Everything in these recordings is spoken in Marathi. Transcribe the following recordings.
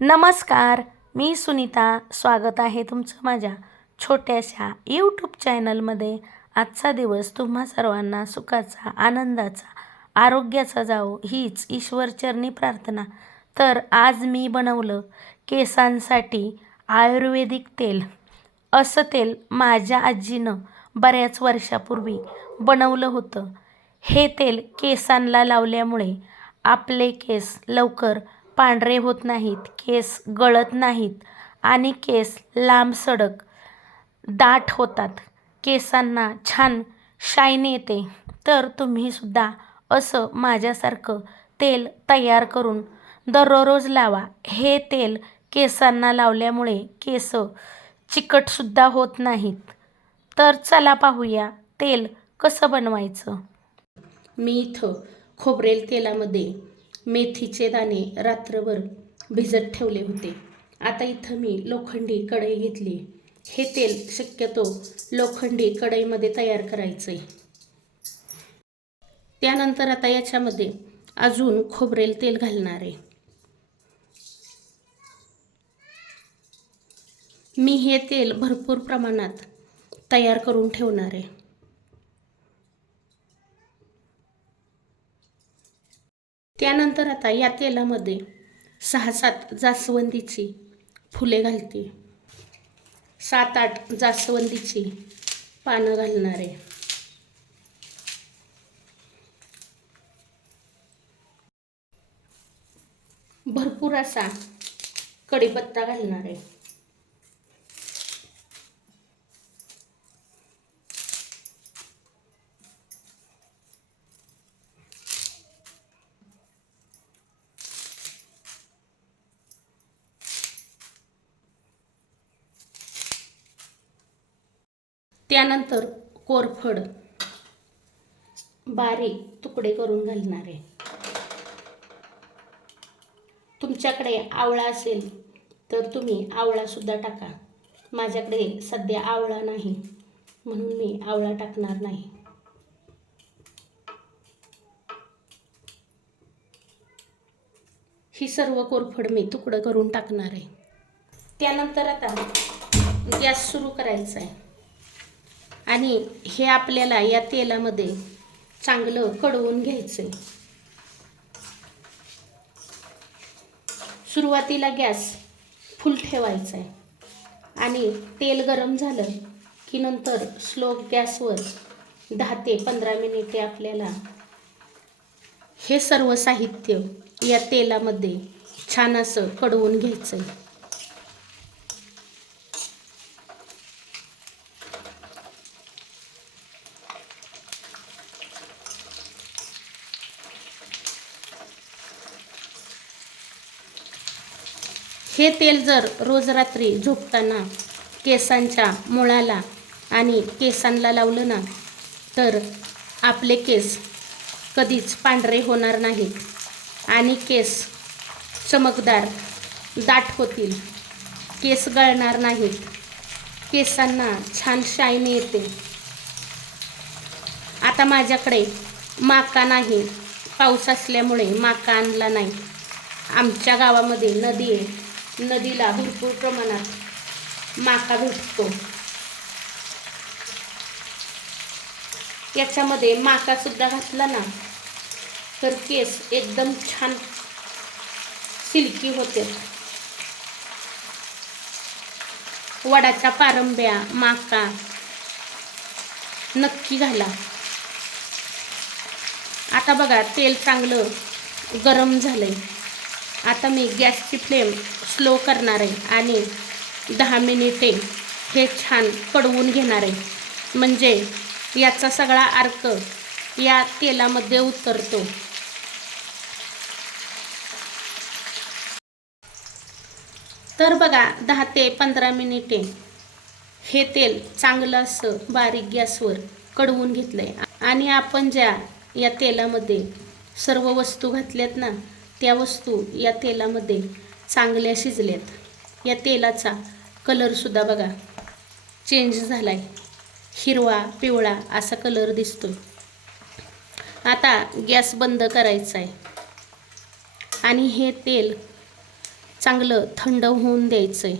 नमस्कार, मी सुनीता. स्वागत आहे तुमचं माझ्या छोट्याशा यूट्यूब चॅनलमध्ये. आजचा दिवस तुम्हा सर्वांना सुखाचा, आनंदाचा, आरोग्याचा जावो हीच ईश्वरचरणी प्रार्थना. तर आज मी बनवलं केसांसाठी आयुर्वेदिक तेल. असं तेल माझ्या आजीनं बऱ्याच वर्षापूर्वी बनवलं होतं. हे तेल केसांना लावल्यामुळे आपले केस लवकर पांढरे होत नाहीत, केस गळत नाहीत आणि केस लांबसडक दाट होतात. केसांना छान शाईन येते. तर तुम्हीसुद्धा असं माझ्यासारखं तेल तयार करून दररोज लावा. हे तेल केसांना लावल्यामुळे केस चिकटसुद्धा होत नाहीत. तर चला पाहूया तेल कसं बनवायचं. मी इथं खोबरेल तेलामध्ये मेथीचे दाणे रात्रभर भिजत ठेवले होते. आता इथं मी लोखंडी कढई घेतली. हे तेल शक्यतो लोखंडी कढईमध्ये तयार करायचं आहे. त्यानंतर आता याच्यामध्ये अजून खोबरेल तेल घालणार आहे. मी हे तेल भरपूर प्रमाणात तयार करून ठेवणार आहे. त्यानंतर आता या तेलामध्ये 6-7 जास्वंदीची फुले घालते. 7-8 जास्वंदीची पानं घालणार आहे. भरपूर असा कढीपत्ता घालणार आहे. त्यानंतर कोरफड बारीक तुकडे करून घालणार आहे. तुमच्याकडे आवळा असेल तर तुम्ही आवळासुद्धा टाका. माझ्याकडे सध्या आवळा नाही म्हणून मी आवळा टाकणार नाही. ही सर्व कोरफड मी तुकडं करून टाकणार आहे. त्यानंतर आता गॅस सुरू करायचा आहे आणि हे आपल्याला या तेलामध्ये चांगलं कडवून घ्यायचं आहे. सुरुवातीला गॅस फुल ठेवायचा आहे आणि तेल गरम झालं की नंतर स्लो गॅसवर 10 ते 15 मिनिटे आपल्याला हे सर्व साहित्य या तेलामध्ये छान असं कडवून घ्यायचं आहे. हे तेल जर रोज रात्री झोपताना केसांच्या मुळाला आणि केसांना लावलं ना तर आपले केस कधीच पांढरे होणार नाहीत आणि केस चमकदार दाट होतील. केस गळणार नाहीत. केसांना छान शाईन येते. आता माझ्याकडे माका नाही, पाऊस असल्यामुळे माका आणला नाही. आमच्या गावामध्ये नदी आहे. नदीला भरपूर प्रमाणात माका भेटतो. याच्यामध्ये माकासुद्धा घातला ना तर केस एकदम छान सिल्की होते. वडाच्या पारंब्या, माका नक्की घाला. आता बघा तेल चांगलं गरम झालंय. आता मी गॅसची फ्लेम स्लो करणार आहे आणि 10 मिनिटे हे छान कडवून घेणार आहे. म्हणजे याचा सगळा अर्क या तेलामध्ये उतरतो. तर बघा 10 ते 15 मिनिटे हे तेल चांगलं असं बारीक गॅसवर कडवून घेतलंय आणि आपण ज्या या तेलामध्ये सर्व वस्तू घातल्यात ना त्या वस्तू या तेलामध्ये चांगल्या शिजल्यात. या तेलाचा कलरसुद्धा बघा चेंज झालाय. हिरवा पिवळा असा कलर दिसतोय. आता गॅस बंद करायचा आहे आणि हे तेल चांगलं थंड होऊन द्यायचं आहे.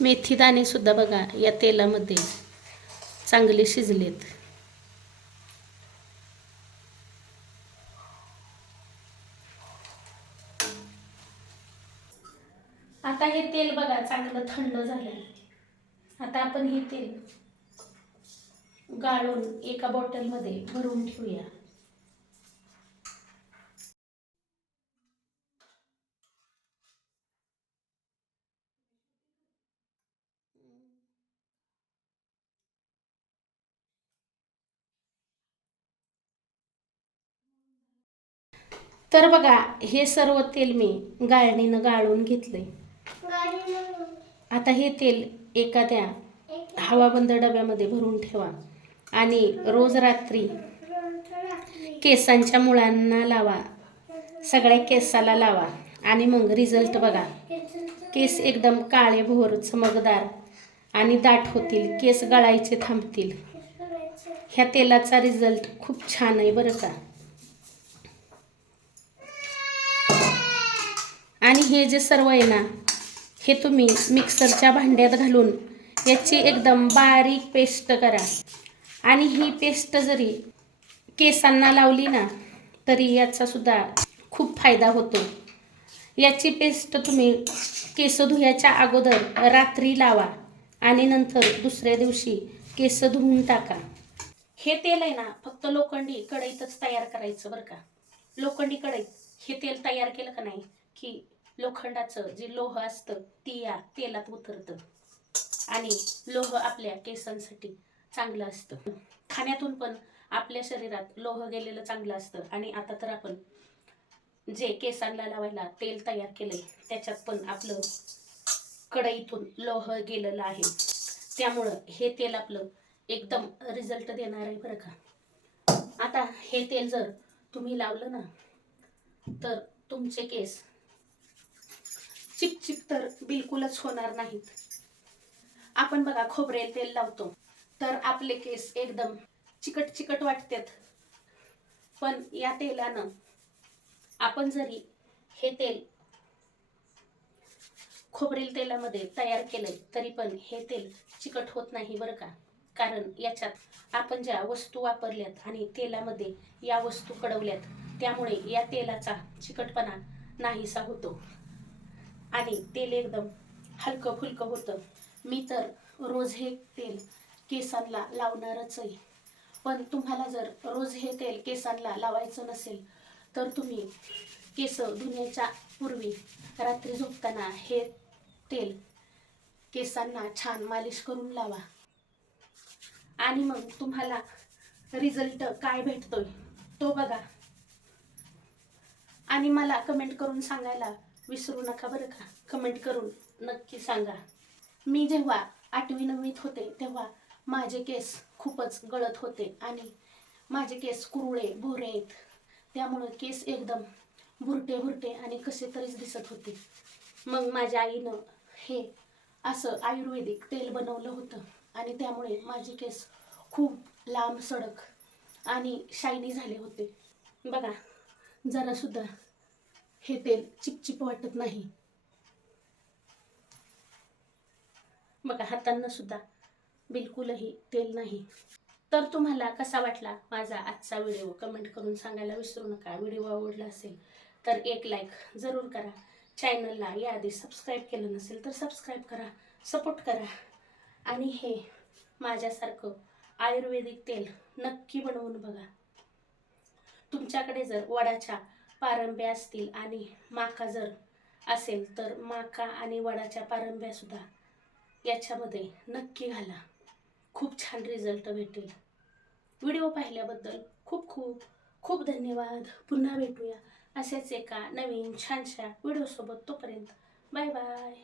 मेथी दाणे सुद्धा बघा या तेलामध्ये चांगले शिजलेत. आता हे तेल बघा चांगलं थंड झालंय. आता आपण हे तेल गाळून एका बॉटलमध्ये भरून ठेवूया. तर बघा हे सर्व तेल मी गाळणीनं गाळून घेतलंय. आता हे तेल एखाद्या हवाबंद डब्यामध्ये भरून ठेवा आणि रोज रात्री केसांच्या मुळांना लावा, सगळ्या केसाला लावा आणि मग रिझल्ट बघा. केस एकदम काळेभोर चमकदार आणि दाट होतील, केस गळायचे थांबतील. ह्या तेलाचा रिझल्ट खूप छान आहे बरं का. आणि हे जे सर्व आहे ना, हे तुम्ही मिक्सरच्या भांड्यात घालून याची एकदम बारीक पेस्ट करा. आणि ही पेस्ट जरी केसांना लावली ना तरी याचा सुद्धा खूप फायदा होतो. याची पेस्ट तुम्ही केस धुयाच्या अगोदर रात्री लावा आणि नंतर दुसऱ्या दिवशी केस धुवून टाका. हे तेल आहे ना फक्त लोखंडी कढईतच तयार करायचं बरं का. लोखंडी कढईत हे तेल तयार केलं का नाही की लोखंडाचं जे लोह असतं ती या तेलात उतरतं आणि लोह आपल्या केसांसाठी चांगलं असतं. खाण्यातून पण आपल्या शरीरात लोह गेलेलं चांगलं असतं. आणि आता तर आपण जे केसांना लावायला तेल तयार केलंय त्याच्यात पण आपलं कढईतून लोह गेलेलं आहे. त्यामुळं हे तेल आपलं एकदम रिझल्ट देणार आहे बरं का. आता हे तेल जर तुम्ही लावलं ना तर तुमचे केस चिकचिक तर बिलकुलच होणार नाहीत. आपण बघा खोबरेल तेल लावतो तर आपले केस एकदम चिकट चिकट वाटतात. पण या तेलानं आपण जरी हे तेल खोबरेल तेलामध्ये तयार केलंय तरी पण हे तेल चिकट होत नाही बरं का. कारण याच्यात आपण ज्या वस्तू वापरल्यात आणि तेलामध्ये या वस्तू कडवल्यात त्यामुळे या तेलाचा चिकटपणा नाहीसा होतो आणि तेल एकदम हलकं फुलकं होतं. मी तर रोज हे तेल केसांना लावणारच आहे. पण तुम्हाला जर रोज हे तेल केसांना लावायचं नसेल तर तुम्ही केस धुण्याच्या पूर्वी रात्री झोपताना हे तेल केसांना छान मालिश करून लावा आणि मग तुम्हाला रिझल्ट काय भेटतोय तो बघा आणि मला कमेंट करून सांगायला विसरू नका बरं का. कमेंट करून नक्की सांगा. मी जेव्हा 8वी 9वीत होते तेव्हा माझे केस खूपच गळत होते आणि माझे केस कुरळे भोरे आहेत. त्यामुळं केस एकदम भुरटे भुरटे आणि कसे तरीच दिसत होते. मग माझ्या आईनं हे असं आयुर्वेदिक तेल बनवलं होतं आणि त्यामुळे माझे केस खूप लांब सडक आणि शायनी झाले होते. बघा जरा सुद्धा हे तेल चिपचिप वाटत नाही. बघा हातांना सुद्धा बिलकुलही तेल नाही. तर तुम्हाला कसा वाटला माझा आजचा व्हिडिओ कमेंट करून सांगायला विसरू नका. व्हिडिओ आवडला असेल तर एक लाईक जरूर करा. चॅनलला याआधी सबस्क्राईब केलं नसेल तर सबस्क्राईब करा, सपोर्ट करा आणि हे माझ्यासारखं आयुर्वेदिक तेल नक्की बनवून बघा. तुमच्याकडे जर वडाच्या पारंब्या असतील आणि माका जर असेल तर माका आणि वडाच्या पारंब्या सुद्धा याच्यामध्ये नक्की घाला. खूप छान रिझल्ट भेटेल. व्हिडिओ पाहिल्याबद्दल खूप खूप खूप धन्यवाद. पुन्हा भेटूया असेच एका नवीन छानशा व्हिडिओसोबत. तोपर्यंत बाय बाय.